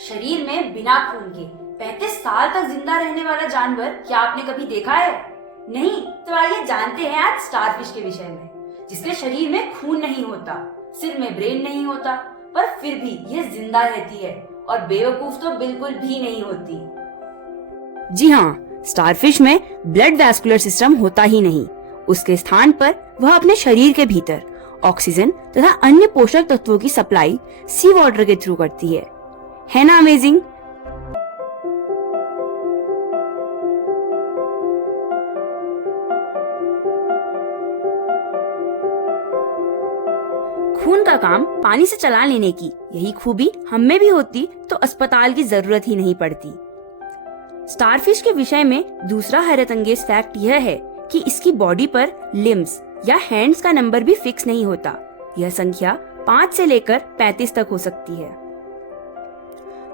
शरीर में बिना खून के 35 साल तक जिंदा रहने वाला जानवर क्या आपने कभी देखा है? नहीं तो आइए जानते हैं आज स्टारफिश के विषय में, जिसके शरीर में खून नहीं होता, सिर में ब्रेन नहीं होता, पर फिर भी यह जिंदा रहती है और बेवकूफ तो बिल्कुल भी नहीं होती। जी हाँ, स्टारफिश में ब्लड वैस्कुलर सिस्टम होता ही नहीं। उसके स्थान पर वह अपने शरीर के भीतर ऑक्सीजन तथा अन्य पोषक तत्वों की सप्लाई सी वाटर के थ्रू करती है ना अमेजिंग? खून का काम पानी से चला लेने की यही खूबी हम में भी होती तो अस्पताल की जरूरत ही नहीं पड़ती। स्टारफिश के विषय में दूसरा हैरतअंगेज फैक्ट यह है कि इसकी बॉडी पर लिम्स या हैंड्स का नंबर भी फिक्स नहीं होता। यह संख्या 5 से लेकर 35 तक हो सकती है।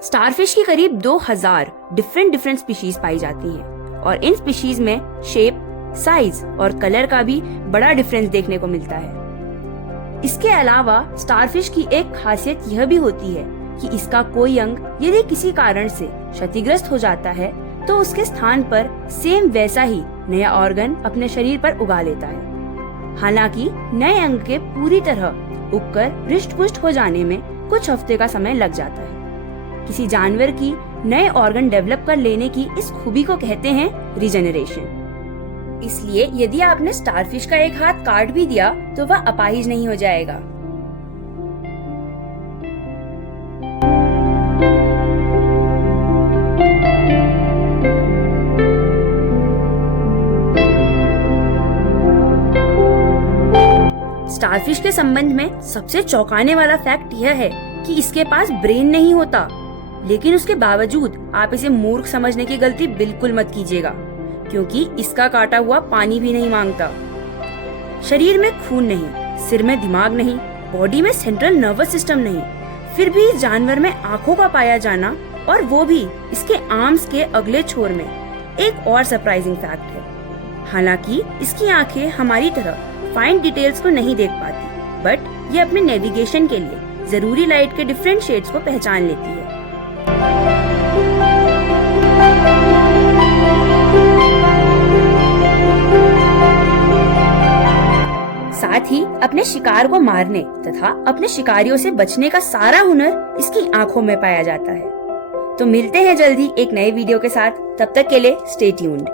स्टारफिश की करीब 2000 डिफरेंट स्पीशीज पाई जाती हैं और इन स्पीशीज में शेप, साइज और कलर का भी बड़ा डिफरेंस देखने को मिलता है। इसके अलावा स्टारफिश की एक खासियत यह भी होती है कि इसका कोई अंग यदि किसी कारण से क्षतिग्रस्त हो जाता है तो उसके स्थान पर सेम वैसा ही नया ऑर्गन अपने शरीर पर उगा लेता है। हालांकि नए अंग के पूरी तरह उगकर हृष्ट-पुष्ट हो जाने में कुछ हफ्ते का समय लग जाता है। किसी जानवर की नए ऑर्गन डेवलप कर लेने की इस खूबी को कहते हैं रीजेनरेशन। इसलिए यदि आपने स्टारफिश का एक हाथ काट भी दिया तो वह अपाहिज नहीं हो जाएगा। स्टारफिश के संबंध में सबसे चौंकाने वाला फैक्ट यह है कि इसके पास ब्रेन नहीं होता, लेकिन उसके बावजूद आप इसे मूर्ख समझने की गलती बिल्कुल मत कीजिएगा, क्योंकि इसका काटा हुआ पानी भी नहीं मांगता। शरीर में खून नहीं, सिर में दिमाग नहीं, बॉडी में सेंट्रल नर्वस सिस्टम नहीं, फिर भी इस जानवर में आंखों का पाया जाना, और वो भी इसके आर्म्स के अगले छोर में, एक और सरप्राइजिंग फैक्ट है। हालांकि इसकी आंखें हमारी तरह फाइन डिटेल्स को नहीं देख पाती, बट ये अपने नेविगेशन के लिए जरूरी लाइट के डिफरेंट शेड्स को पहचान लेती है। साथ ही अपने शिकार को मारने तथा अपने शिकारियों से बचने का सारा हुनर इसकी आंखों में पाया जाता है। तो मिलते हैं जल्दी एक नए वीडियो के साथ, तब तक के लिए स्टे ट्यून्ड।